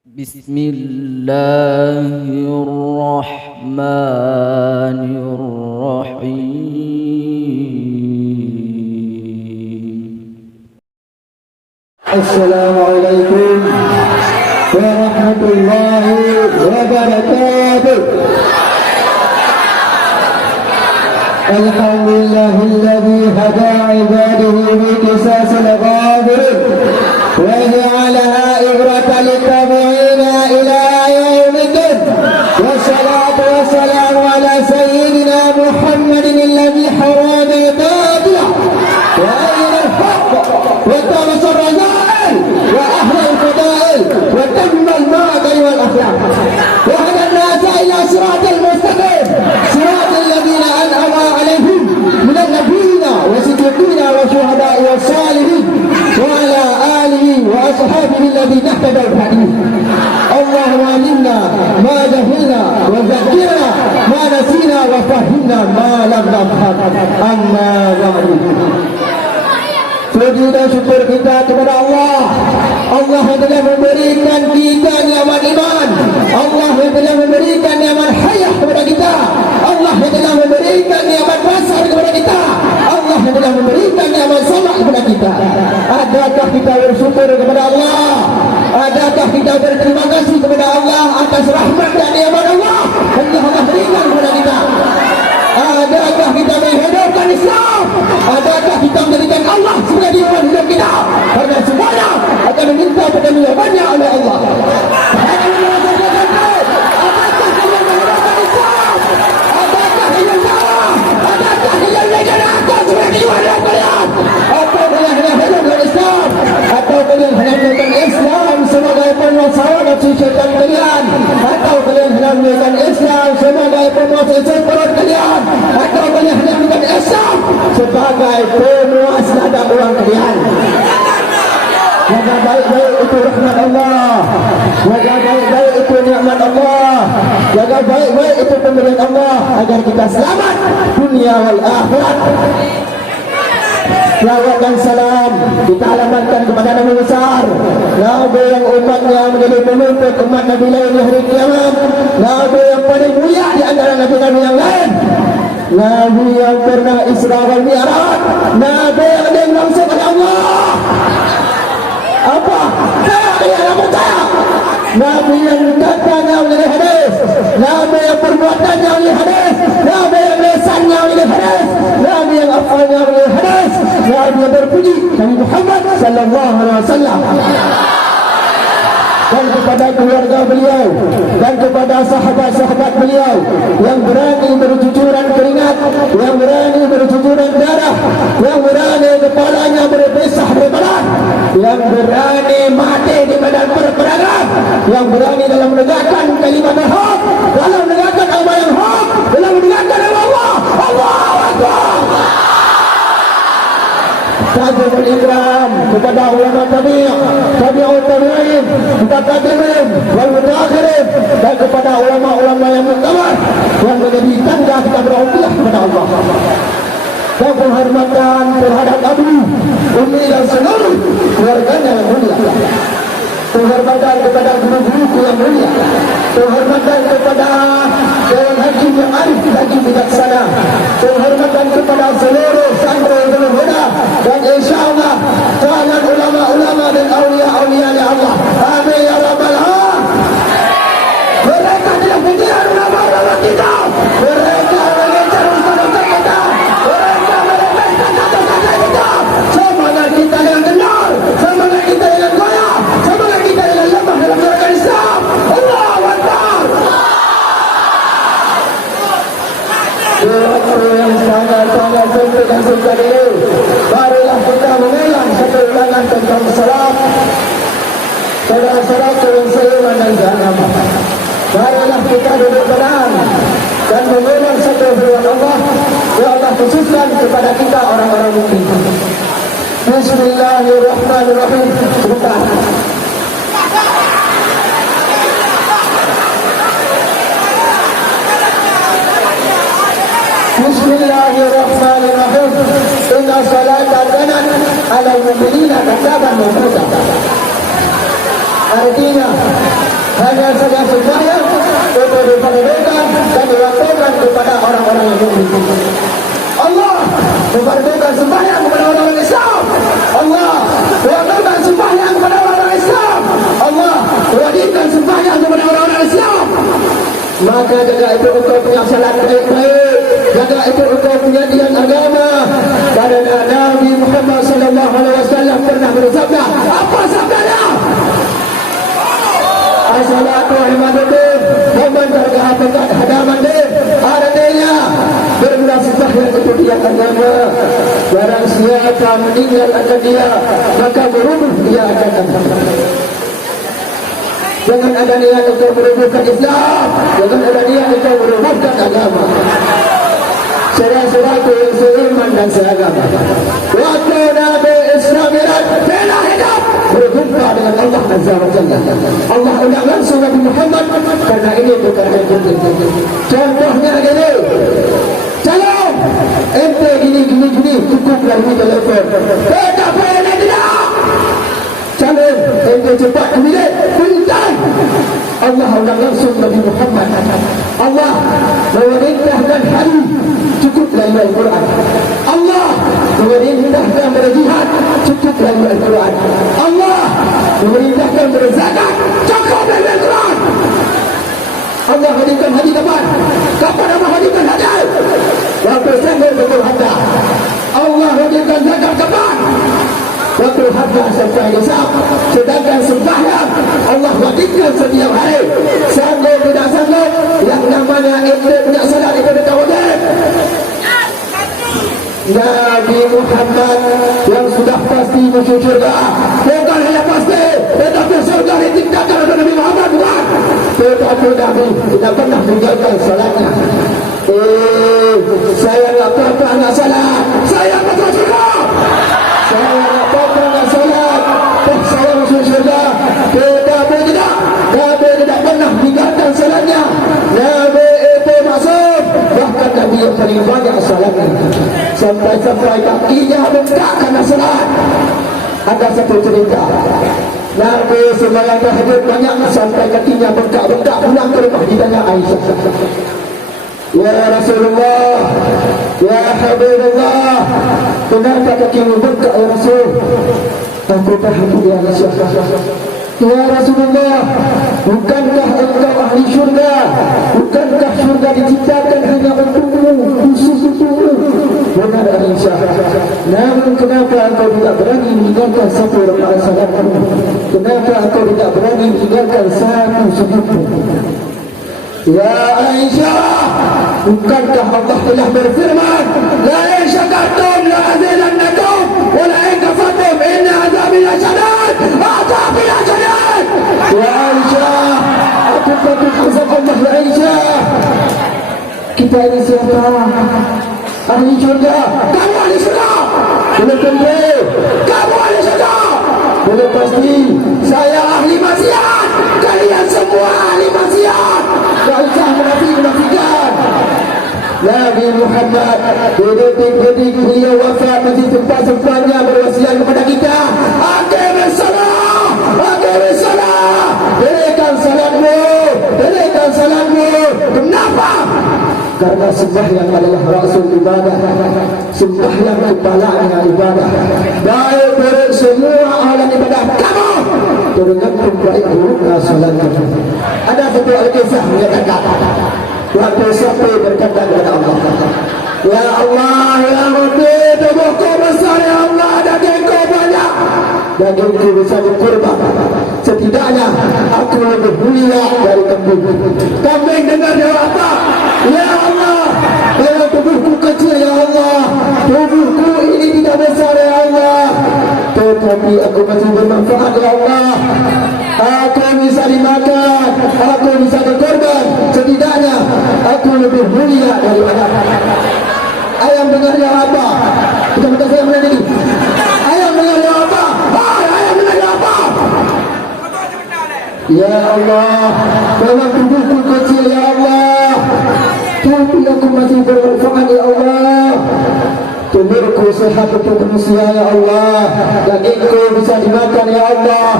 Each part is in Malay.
Bismillahirrahmanirrahim. Assalamualaikum warahmatullahi wabarakatuh. Alhamdulillahilladzi hada ibadihi bi qisasil ghafirin wa ja'alaha ibratan littabi'ina ila yaumiddin. Wassalatu wassalamu ala sayyidina Muhammadin alladzi harama batil wa ayna al-haqq wa tamasar razail wa ahla al-fadail wa tamma al-ma'adil wal akhlaq wa hada an-nas ila siratal mustaqim siratal ladzina an'ama alaihim min an-nabiyina wa siddiqina wa syuhada'i was salihin wa ala alihi wa ashabihi alladhina ihtadaw bihadith. Allahumma alimna ma jahilna wa zakkirna ma nasina wa fahimna ma lam nafham. Amma ba'du. Puji dan syukur kita kepada Allah. Allah yang telah memberikan kita nikmat iman. Allah yang telah memberikan nikmat hayat kepada kita. Allah yang telah memberikan nikmat basar kepada kita. Allah yang telah memberikan nikmat samak kepada kita. Adakah kita bersyukur kepada Allah? Adakah kita berterima kasih kepada Allah atas rahmat dan nikmat Allah yang Allah berikan kepada kita? Adakah kita menghidupkan Islam? Adakah kita menjadikan Allah sebagai tujuan hidup kita? Karena semuanya akan meminta pertanggungjawabannya oleh Allah. Adakah kalian menghidupkan Islam? Adakah kalian salah? Adakah kalian menjadikan aku sebagai tujuan hidup kalian? Atau kalian hanya hidup dengan Islam? Atau kalian hanya menjadikan Islam sebagai penguasaan nafsu syaitan kalian? Atau kalian hanya menjadikan Islam sebagai penguasaan perut kalian? Atau kalian hanya menjadikan Islam sebagai pemuas nada uang kalian? Jaga baik-baik itu rahmat Allah. Jaga baik-baik itu nikmat Allah. Jaga baik-baik itu pemberian Allah agar kita selamat dunia wal akhirat. Salawat dan salam kita alamatkan kepada Nabi besar, Nabi yang umatnya menjadi pemimpin umat Nabi lain di hari kiamat, Nabi yang paling mulia di antara Nabi-Nabi yang lain, Nabi yang pernah Isra wal Mi'raj, Nabi yang langsung oleh Allah. Apa? Saya percaya. Nabi yang katanya oleh hadis, Nabi yang perbuatannya oleh hadis, Nabi yang lesannya oleh hadis, Nabi yang afalnya oleh hadis, Nabi yang berpuji Nabi Muhammad sallallahu alaihi wasallam. Dan kepada keluarga beliau dan kepada sahabat-sahabat beliau yang berani bercucuran keringat, yang berani bercucuran darah, yang berani kepalanya berbesah berbadan, yang berani mati di medan perperangan, yang berani dalam menegakkan kalimat hak, dalam menegakkan amal yang hak, dalam menegakkan nama Allah. Allahu Akbar. Tajamul ikram kepada ulama tabi'ut tabi'in, mutaqaddimin wal mutaakhirin, dan kepada ulama-ulama yang muktamar yang menjadi tanda kita berhubungan kepada Allah. Dan penghormatan terhadap Habib, Ummi dan seluruh keluarganya yang mulia. Penghormatan kepada guru-guruku yang mulia. Penghormatan kepada Dewan Hakim yang arif lagi bijaksana. Penghormatan kepada seluruh santri yang berhuda. Dan insyaAllah kalangan ulama-ulama dan awliya-awliya Allah. Amin ya rabbal alamin. Mereka tidak mengira ulama-ulama kita. Mereka mengejar ustaz-ustaz kita. Mereka meremehkan kata-kata kita. Semangat kita yang benar, semangat kita yang kaya, semangat kita yang lemah dalam gerakan Islam. Allahu Akbar. Waktu yang sangat-sangat penting dan singkat ini, marilah kita mengulang satu ulangan tentang salat. Salat turun seiman dan jahannam. Marilah kita duduk tenang dan mengulang satu firman Allah yang Allah khususkan kepada kita orang-orang mukmin. Bismillahirrahmanirrahim. Sebentar. Bismillahirrahmanirrahim. Inna salata kanat ala al-mu'minina kitaban mawquta. Artinya hanya saja sembahyang itu diperlukan dan dilakukan kepada orang-orang yang mukmin. Allah memperlukan sembahyang kepada orang-orang Islam. Allah memperlukan sembahyang kepada orang-orang Islam. Allah wajibkan sembahyang kepada orang-orang Islam. Maka jaga itu engkau punya salat baik-baik, jaga itu engkau punya dian agama. Karena Nabi Muhammad sallallahu alaihi wasallam pernah bersabda, apa sabdanya? As-salatu ibadatun, man tarakaha faqad hadaman din. Artinya bermula sembahyang itu dia agama. Barang siapa meninggalkan dia, maka berubah dia akan. Jangan ada niat untuk merubuhkan Islam, jangan ada niat untuk merubuhkan agama. Saudara-saudaraku yang seiman dan seagama, waktu Nabi Islam telah hidup berjumpa dengan Allah Azza wa Jalla. Allah undang langsung Nabi Muhammad karena ini bukan yang penting. Contohnya gini, kalau ente gini cukup lagi telefon, tetapi ini tidak. Calon ente cepat kemilik pintar. Allah undang langsung Nabi Muhammad. Allah memerintahkan hari cukuplah Al-Quran. Allah memerintahkan berjihad, cukuplah Al-Quran. Allah memerintahkan berzakat, cukuplah Al-Quran. Allah hadirkan haji kapan? Kapan Allah hadirkan haji? Waktu sanggup betul hadah. Allah hadirkan zakat kapan? Waktu hadah sampai nisab. Sedangkan sembahyang Allah wajibkan setiap hari. Sanggup tidak sanggup, yang namanya ente punya salat itu tidak wajib. Nabi Muhammad yang sudah pasti masuk surga, bukan hanya pasti, tetapi surga ditinggalkan oleh Nabi Muhammad, bukan. Tetapi Nabi tidak pernah meninggalkan salatnya. Saya tak apa-apa nak salat, saya masuk surga. Saya tak apa-apa nak salat, saya masuk surga. Tetapi tidak, Nabi tidak pernah meninggalkan salatnya. Nabi itu masuk, bahkan Nabi yang paling banyak salatnya. Sampai-sampai kakinya bengkak karena salat. Ada satu cerita, Nabi sembahyang tahajud banyak sampai kakinya bengkak-bengkak, pulang ke rumah ditanya Aisyah, ya Rasulullah, ya Habibullah, kenapa kakimu bengkak ya Rasul? Aku tahajud ya Rasulullah. Ya Rasulullah, bukankah engkau ahli syurga? Bukankah syurga diciptakan hanya untukmu, khusus untukmu? Benar Aisyah. Namun kenapa engkau tidak berani meninggalkan satu rakaat salatmu? Kenapa engkau tidak berani meninggalkan satu sujudmu? Ya Aisyah, bukankah Allah telah berfirman, la in syakartum la azidannakum wa la in kafartum inna azabi lasyadid. Azabi lasyadid. Ya Aisyah, aku takut azab Allah ya Aisyah. Kita ini siapa? Ahli syurga. Kamu ahli syurga. Belum tentu. Kamu ahli syurga. Belum pasti. Saya ahli maksiat. Kalian semua ahli maksiat. Tak usah menafikan. Nabi Muhammad di detik-detik beliau wafat masih sempat-sempatnya berwasiat kepada kita, aqimis salat, aqimis salat, dirikan salatmu. Kenapa? Karena sembahyang adalah rasul ibadah. Sembahyang kepalanya ibadah. Baik dari semua alam ibadah kamu tergantung baik buruknya salatnya. Ada satu al-kisah menyatakan, waktu sampai berkata kepada Allah, ya Allah, ya Rabbi, tubuhku besar ya Allah, dagingku banyak, dagingku bisa dikurban. Setidaknya aku lebih mulia dari kambing. Kambing dengar jawab apa? Ya Allah, kalau tubuhku kecil ya Allah, tubuhku ini tidak besar ya Allah, tetapi aku masih bermanfaat ya Allah. Aku bisa dimakan, aku bisa dikorban. Setidaknya aku lebih mulia dari ayam. Ayam dengarnya apa? Kita minta saya mulai ini. Ayam dengarnya apa? Ayam dengarnya apa? Ya Allah, memang tubuhku kecil ya Allah, tapi aku masih bermanfaat ya Allah. Timurku sehat untuk manusia ya Allah, dan engkau bisa dimakan ya Allah.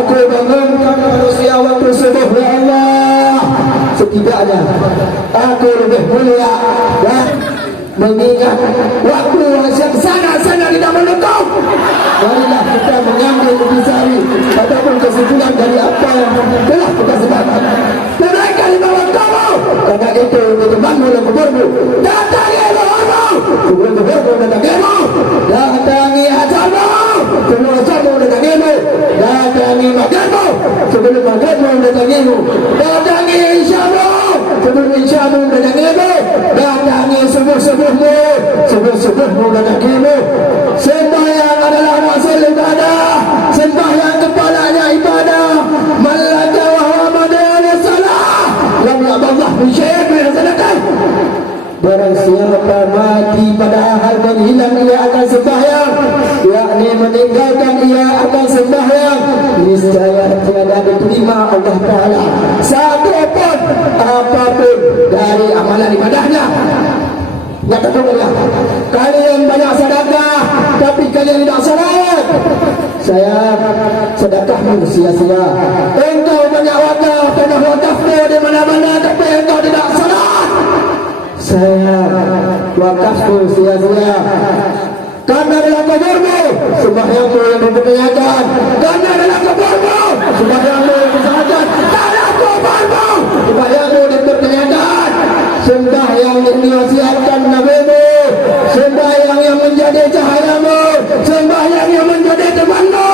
Aku bangunkan manusia waktu subuh ya Allah. Setidaknya aku lebih mulia dan mengingat waktu yang sana-sana tidak mendukung. Marilah kita mengambil Bidari ataupun kesimpulan dari apa yang telah kita sebutkan. Mereka di bawah kamu, karena itu bertemanmu dan kuburmu. Datangi Baharmu, kubur kuburmu datangimu. Datangi ajalmu, kubur ajalmu datangimu. Datangi makanmu, sebelum makanmu datangimu. Datangi insyamu, sebelum insyamu datangimu. Datangi subuh-subuhmu, subuh-subuhmu datangimu. Sembahyang adalah maksud ibadah. Sembahyang kepalanya ibadah. Malaka wa huwa madani salah. Lam ya'ballah min syai'in min sedekah. Barang siapa mati padahal menghilang ia akan sembahyang, yakni meninggalkan ia akan sembahyang, niscaya tiada diterima Allah Ta'ala satu pun apapun dari amalan ibadahnya. Katakanlah, kalian banyak sedekah tapi kalian tidak salat. Saya sedekahmu sia-sia. Engkau banyak wakaf, banyak wakafmu di mana-mana tapi engkau tidak salat. Saya wakafmu sia-sia. Karena dalam kuburmu sembahyangmu yang dipertanyakan. Karena dalam kuburmu sembahyangmu yang dipertanyakan. Dalam kuburmu sembahyangmu dipertanyakan. Sembahyang yang diwasiatkan Nabi-Mu, sembahyang yang menjadi cahayamu, sembahyang yang menjadi temanmu,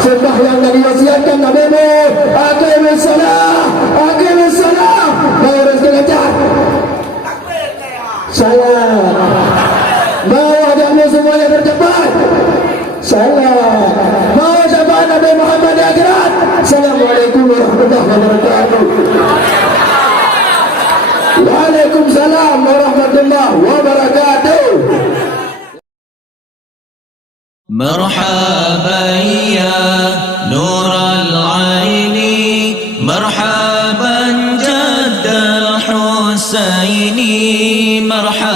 sembahyang yang diwasiatkan Nabi-Mu. Aqimus salat, aqimus salat. Mau rezeki lancar. Salat. Mau ajakmu semuanya tercepat. Salat. Mau syafaat Nabi Muhammad di akhirat. Assalamualaikum warahmatullahi wabarakatuh. Waalaikumsalam warahmatullahi wabarakatuh. Marhaban ya nur al-aini, marhaban jadd al-husaini, marhaban